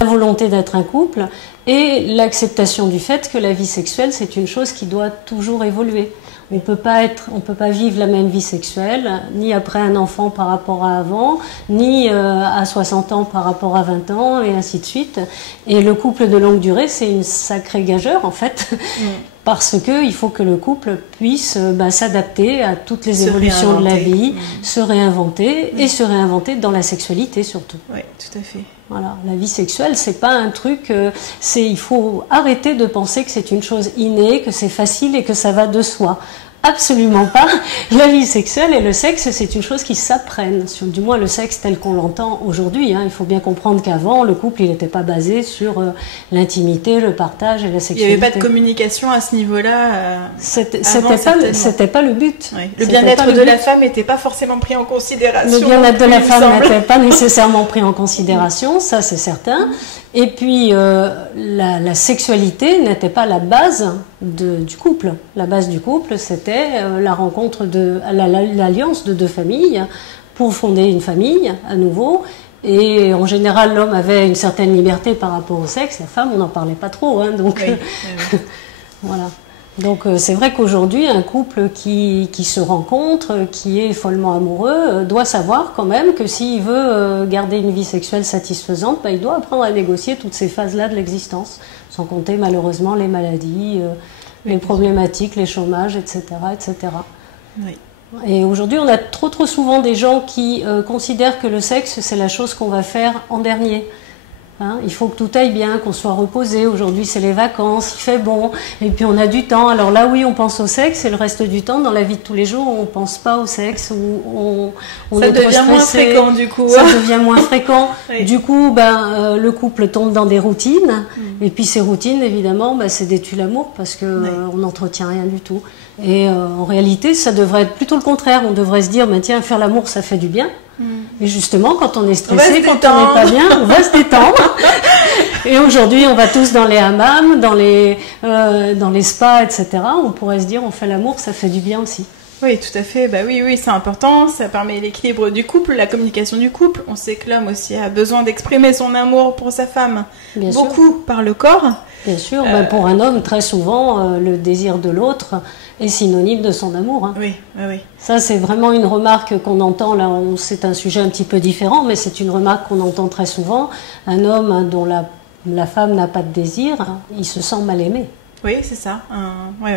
La volonté d'être un couple et l'acceptation du fait que la vie sexuelle, c'est une chose qui doit toujours évoluer. On peut pas vivre la même vie sexuelle, ni après un enfant par rapport à avant, ni à 60 ans par rapport à 20 ans, et ainsi de suite. Et le couple de longue durée, c'est une sacrée gageure, en fait, parce qu'il faut que le couple puisse s'adapter à toutes les évolutions de la vie, se réinventer, et se réinventer dans la sexualité surtout. Oui, tout à fait. Voilà, la vie sexuelle, c'est pas un truc, il faut arrêter de penser que c'est une chose innée, que c'est facile et que ça va de soi. Absolument pas. La vie sexuelle et le sexe, c'est une chose qui s'apprennent. Du moins, le sexe tel qu'on l'entend aujourd'hui. Il faut bien comprendre qu'avant, le couple, il n'était pas basé sur l'intimité, le partage et la sexualité. Il n'y avait pas de communication à ce niveau-là. C'était pas le but. Oui. Le bien-être de la femme n'était pas forcément pris en considération. Le bien-être de la femme n'était pas nécessairement pris en considération, ça c'est certain. Et puis, la sexualité n'était pas la base du couple. La base du couple, c'était la rencontre l'alliance de deux familles pour fonder une famille à nouveau. Et en général, l'homme avait une certaine liberté par rapport au sexe. La femme, on n'en parlait pas trop. Donc, voilà. Donc c'est vrai qu'aujourd'hui, un couple qui se rencontre, qui est follement amoureux, doit savoir quand même que s'il veut garder une vie sexuelle satisfaisante, il doit apprendre à négocier toutes ces phases-là de l'existence, sans compter malheureusement les maladies, les problématiques, les chômages, etc. etc. Oui. Et aujourd'hui, on a trop souvent des gens qui considèrent que le sexe, c'est la chose qu'on va faire en dernier. Il faut que tout aille bien, qu'on soit reposé. Aujourd'hui, c'est les vacances, il fait bon, et puis on a du temps. Alors là, oui, on pense au sexe, et le reste du temps, dans la vie de tous les jours, on ne pense pas au sexe. Ça devient moins fréquent, du coup. Ça devient moins fréquent. Oui. Du coup, le couple tombe dans des routines. Et puis ces routines, évidemment, c'est des tue-l'amour, parce qu'on n'entretient rien du tout. Et en réalité, ça devrait être plutôt le contraire. On devrait se dire, tiens, faire l'amour, ça fait du bien. Et justement, quand on est stressé, quand on n'est pas bien, on va se détendre. Et aujourd'hui, on va tous dans les hammams, dans les spas, etc. On pourrait se dire, on fait l'amour, ça fait du bien aussi. Oui, tout à fait. Oui, c'est important. Ça permet l'équilibre du couple, la communication du couple. On sait que l'homme aussi a besoin d'exprimer son amour pour sa femme, beaucoup par le corps. Bien sûr. Pour un homme, très souvent, le désir de l'autre est synonyme de son amour. Oui. Ça, c'est vraiment une remarque qu'on entend. Là, c'est un sujet un petit peu différent, mais c'est une remarque qu'on entend très souvent. Un homme dont la femme n'a pas de désir, il se sent mal aimé. Oui, c'est ça. Oui.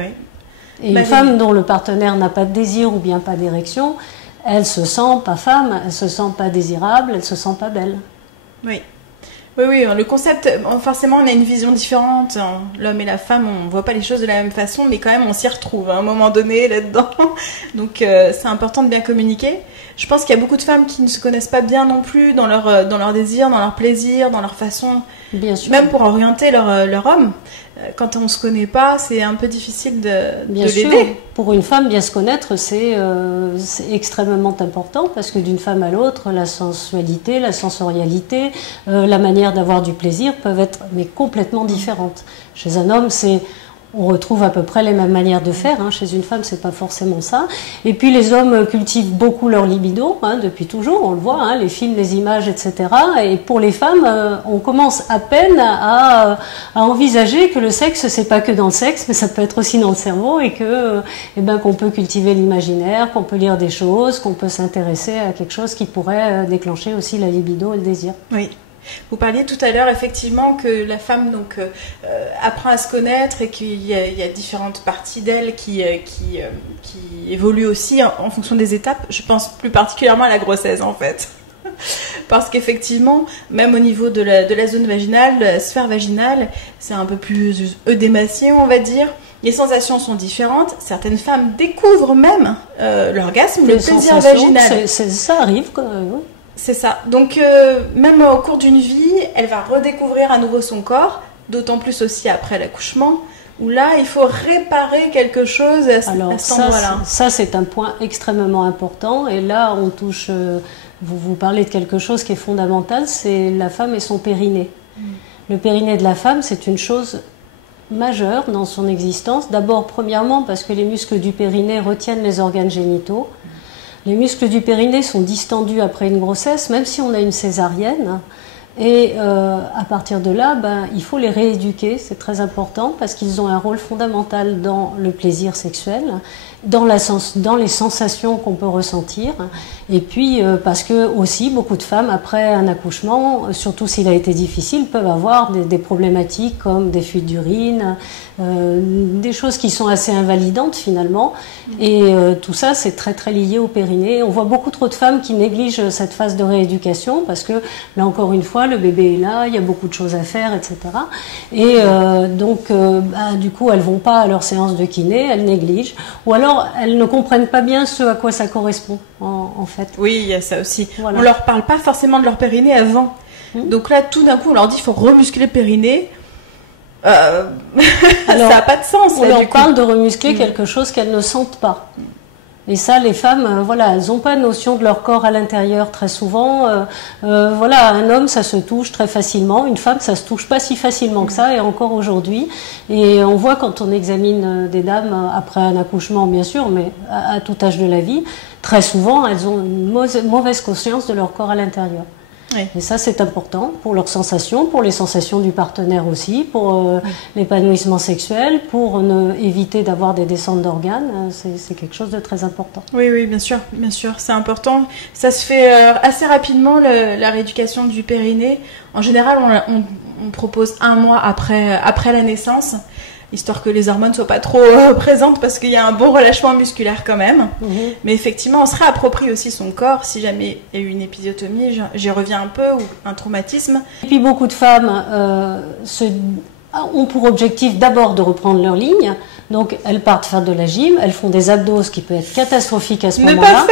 Et une femme dont le partenaire n'a pas de désir ou bien pas d'érection, elle se sent pas femme, elle se sent pas désirable, elle se sent pas belle. Oui, le concept, forcément on a une vision différente, l'homme et la femme, on voit pas les choses de la même façon, mais quand même on s'y retrouve à un moment donné là-dedans, donc c'est important de bien communiquer. Je pense qu'il y a beaucoup de femmes qui ne se connaissent pas bien non plus dans leur désir, dans leur plaisir, dans leur façon, bien sûr. Même pour orienter leur homme. Quand on ne se connaît pas, c'est un peu difficile de l'aider. Pour une femme, bien se connaître, c'est extrêmement important parce que d'une femme à l'autre, la sensualité, la sensorialité, la manière d'avoir du plaisir peuvent être complètement différentes. Chez un homme, on retrouve à peu près les mêmes manières de faire. Chez une femme, c'est pas forcément ça. Et puis les hommes cultivent beaucoup leur libido, depuis toujours, on le voit, les films, les images, etc. Et pour les femmes, on commence à peine à envisager que le sexe, c'est pas que dans le sexe, mais ça peut être aussi dans le cerveau et qu'on peut cultiver l'imaginaire, qu'on peut lire des choses, qu'on peut s'intéresser à quelque chose qui pourrait déclencher aussi la libido et le désir. Oui. Vous parliez tout à l'heure effectivement que la femme apprend à se connaître et qu'il y a différentes parties d'elle qui évoluent aussi en fonction des étapes. Je pense plus particulièrement à la grossesse en fait. Parce qu'effectivement, même au niveau de la zone vaginale, de la sphère vaginale, c'est un peu plus œdémacé on va dire. Les sensations sont différentes. Certaines femmes découvrent même l'orgasme, le plaisir vaginal. Ça arrive quand même, oui. C'est ça. Donc, même au cours d'une vie, elle va redécouvrir à nouveau son corps, d'autant plus aussi après l'accouchement, où là, il faut réparer quelque chose à cet endroit-là. Ça, c'est un point extrêmement important. Et là, on touche... vous parlez de quelque chose qui est fondamental, c'est la femme et son périnée. Le périnée de la femme, c'est une chose majeure dans son existence. D'abord, premièrement, parce que les muscles du périnée retiennent les organes génitaux. Les muscles du périnée sont distendus après une grossesse, même si on a une césarienne. Et à partir de là, il faut les rééduquer, c'est très important, parce qu'ils ont un rôle fondamental dans le plaisir sexuel, dans les sensations qu'on peut ressentir, et puis parce que aussi beaucoup de femmes, après un accouchement, surtout s'il a été difficile, peuvent avoir des problématiques comme des fuites d'urine, des choses qui sont assez invalidantes finalement, et tout ça c'est très très lié au périnée. On voit beaucoup trop de femmes qui négligent cette phase de rééducation, parce que là encore une fois, le bébé est là, il y a beaucoup de choses à faire, etc. Et donc du coup elles vont pas à leur séance de kiné, elles négligent, ou alors elles ne comprennent pas bien ce à quoi ça correspond en fait. Oui, il y a ça aussi. Voilà. On leur parle pas forcément de leur périnée avant. Donc là, tout d'un coup, on leur dit qu'il faut remuscler le périnée. Alors, ça n'a pas de sens. On leur parle de remuscler quelque chose qu'elles ne sentent pas. Et ça, les femmes, voilà, elles n'ont pas notion de leur corps à l'intérieur très souvent. Voilà, un homme, ça se touche très facilement. Une femme, ça se touche pas si facilement que ça, et encore aujourd'hui. Et on voit quand on examine des dames après un accouchement, bien sûr, mais à tout âge de la vie, très souvent, elles ont une mauvaise conscience de leur corps à l'intérieur. Oui. Et ça, c'est important pour leurs sensations, pour les sensations du partenaire aussi, pour l'épanouissement sexuel, pour éviter d'avoir des descentes d'organes. C'est quelque chose de très important. Oui, oui, bien sûr, c'est important. Ça se fait assez rapidement, la rééducation du périnée. En général, on propose 1 mois après la naissance, histoire que les hormones ne soient pas trop présentes, parce qu'il y a un bon relâchement musculaire quand même. Mais effectivement, on se réapproprie aussi son corps si jamais il y a eu une épisiotomie, j'y reviens un peu, ou un traumatisme. Et puis beaucoup de femmes ont pour objectif d'abord de reprendre leur ligne. Donc elles partent faire de la gym, elles font des abdos, ce qui peut être catastrophique à ce moment-là.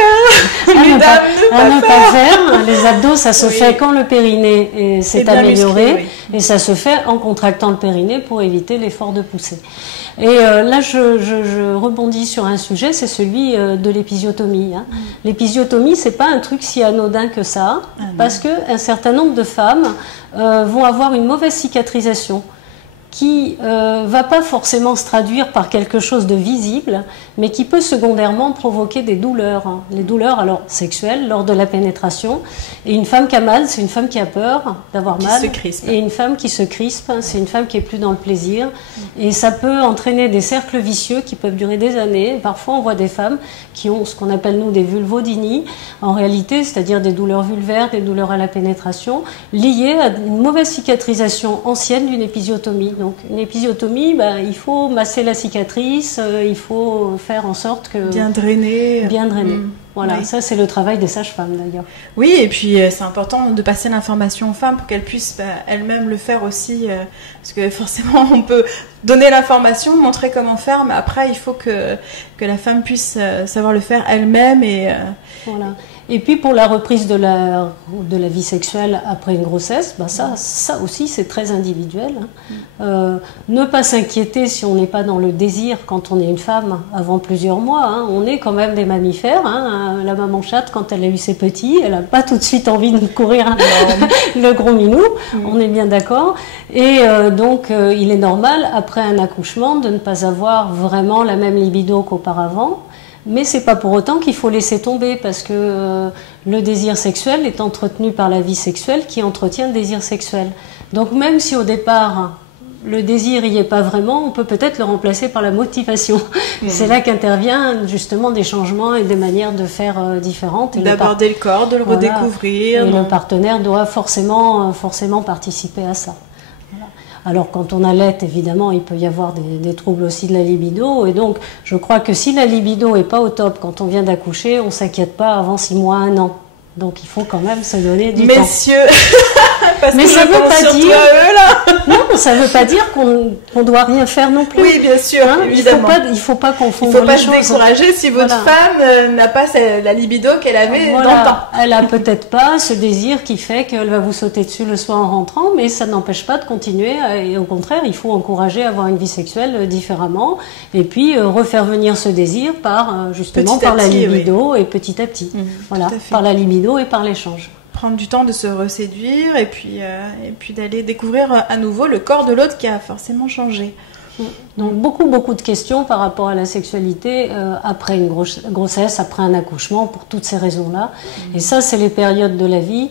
Ne pas faire, ne pas faire. Les abdos, ça se fait quand le périnée s'est amélioré, musclé, et ça se fait en contractant le périnée pour éviter l'effort de poussée. Et là, je rebondis sur un sujet, c'est celui de l'épisiotomie. L'épisiotomie, c'est pas un truc si anodin que ça, parce que un certain nombre de femmes vont avoir une mauvaise cicatrisation, qui va pas forcément se traduire par quelque chose de visible, mais qui peut secondairement provoquer des douleurs. Les douleurs alors sexuelles lors de la pénétration. Et une femme qui a mal, c'est une femme qui a peur d'avoir mal. Et une femme qui se crispe, c'est une femme qui est plus dans le plaisir. Et ça peut entraîner des cercles vicieux qui peuvent durer des années. Parfois, on voit des femmes qui ont ce qu'on appelle nous des vulvodynies, en réalité, c'est-à-dire des douleurs vulvaires, des douleurs à la pénétration, liées à une mauvaise cicatrisation ancienne d'une épisiotomie. Donc une épisiotomie, il faut masser la cicatrice, il faut faire en sorte que... Bien drainer. Bien drainer. Voilà, oui. Ça c'est le travail des sages-femmes d'ailleurs. Oui, et puis c'est important de passer l'information aux femmes pour qu'elles puissent elles-mêmes le faire aussi, parce que forcément on peut donner l'information, montrer comment faire, mais après il faut que la femme puisse savoir le faire elle-même. Et voilà. Et puis pour la reprise de la vie sexuelle après une grossesse, ça aussi c'est très individuel. Ne pas s'inquiéter si on n'est pas dans le désir quand on est une femme avant plusieurs mois. On est quand même des mammifères. La maman chatte, quand elle a eu ses petits, elle n'a pas tout de suite envie de courir le gros minou. On est bien d'accord. Et donc il est normal après un accouchement de ne pas avoir vraiment la même libido qu'auparavant. Mais c'est pas pour autant qu'il faut laisser tomber, parce que le désir sexuel est entretenu par la vie sexuelle qui entretient le désir sexuel. Donc même si au départ le désir y est pas vraiment, on peut peut-être le remplacer par la motivation. C'est là qu'intervient justement des changements et des manières de faire différentes. D'aborder le corps, de le redécouvrir. Et le partenaire doit forcément participer à ça. Alors quand on allait, évidemment, il peut y avoir des troubles aussi de la libido. Et donc, je crois que si la libido n'est pas au top quand on vient d'accoucher, on ne s'inquiète pas avant 6 mois, 1 an. Donc il faut quand même se donner du temps. Messieurs, parce mais que ça je veut pas dire eux, là. Non, ça veut pas dire qu'on doit rien faire non plus. Oui, bien sûr, évidemment. Il faut pas confondre les choses. Il faut pas se décourager si votre femme n'a pas la libido qu'elle avait dans le temps. Elle a peut-être pas ce désir qui fait qu'elle va vous sauter dessus le soir en rentrant, mais ça n'empêche pas de continuer. Et au contraire, il faut encourager à avoir une vie sexuelle différemment, et puis refaire venir ce désir par justement par la libido, et petit à petit. Voilà, par la libido et par l'échange. Prendre du temps de se reséduire et puis d'aller découvrir à nouveau le corps de l'autre qui a forcément changé. Donc beaucoup de questions par rapport à la sexualité après une grossesse, après un accouchement, pour toutes ces raisons-là. Et ça, c'est les périodes de la vie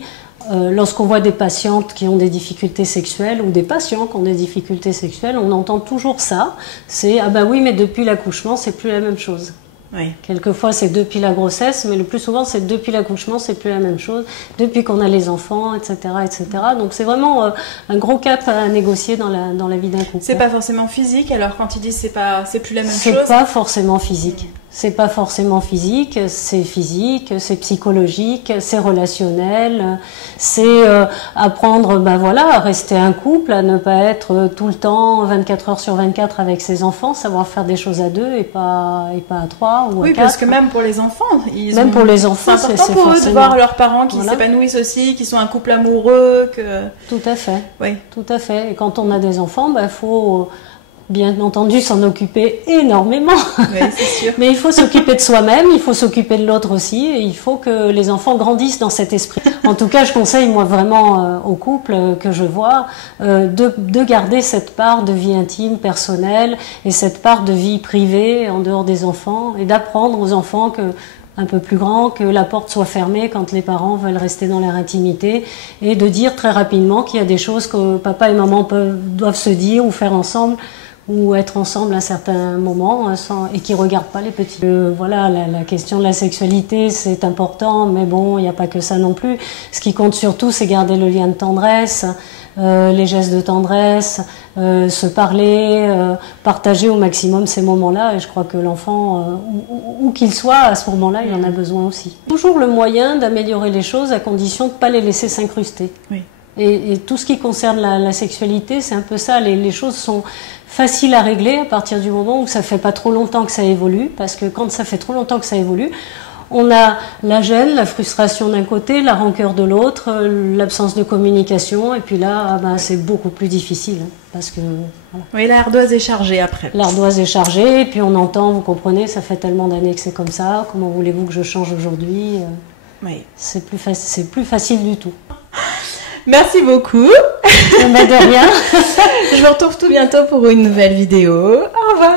Lorsqu'on voit des patientes qui ont des difficultés sexuelles ou des patients qui ont des difficultés sexuelles, on entend toujours ça. C'est « Ah bah oui, mais depuis l'accouchement, c'est plus la même chose ». Oui. Quelquefois, c'est depuis la grossesse, mais le plus souvent, c'est depuis l'accouchement, c'est plus la même chose. Depuis qu'on a les enfants, etc., etc. Donc, c'est vraiment un gros cap à négocier dans la vie d'un couple. C'est pas forcément physique, alors quand ils disent c'est plus la même chose. C'est pas forcément physique. C'est pas forcément physique, c'est psychologique, c'est relationnel, c'est apprendre à rester un couple, à ne pas être tout le temps 24 heures sur 24 avec ses enfants, savoir faire des choses à deux et pas à trois ou à quatre. Oui, parce que même pour les enfants, c'est important pour eux de voir leurs parents qui s'épanouissent aussi, qui sont un couple amoureux. Tout à fait. Oui. Tout à fait. Et quand on a des enfants, faut bien entendu s'en occuper énormément. Oui, c'est sûr. Mais il faut s'occuper de soi-même, il faut s'occuper de l'autre aussi, et il faut que les enfants grandissent dans cet esprit. En tout cas, je conseille moi vraiment aux couples que je vois de garder cette part de vie intime, personnelle, et cette part de vie privée en dehors des enfants, et d'apprendre aux enfants un peu plus grands, que la porte soit fermée quand les parents veulent rester dans leur intimité, et de dire très rapidement qu'il y a des choses que papa et maman doivent se dire ou faire ensemble, ou être ensemble à certains moments et qui ne regardent pas les petits. Voilà, la question de la sexualité, c'est important, mais bon, il n'y a pas que ça non plus. Ce qui compte surtout, c'est garder le lien de tendresse, les gestes de tendresse, se parler, partager au maximum ces moments-là. Et je crois que l'enfant, où qu'il soit, à ce moment-là, il en a besoin aussi. Toujours le moyen d'améliorer les choses à condition de ne pas les laisser s'incruster. Oui. Et tout ce qui concerne la sexualité, c'est un peu ça. Les choses sont faciles à régler à partir du moment où ça fait pas trop longtemps que ça évolue. Parce que quand ça fait trop longtemps que ça évolue, on a la gêne, la frustration d'un côté, la rancœur de l'autre, l'absence de communication. Et puis là, c'est beaucoup plus difficile. Parce que, voilà. Oui, l'ardoise est chargée après. L'ardoise est chargée, et puis on entend, vous comprenez, ça fait tellement d'années que c'est comme ça. Comment voulez-vous que je change aujourd'hui? Oui. C'est plus facile du tout. Merci beaucoup. De rien. Je vous retrouve tout bientôt pour une nouvelle vidéo. Au revoir.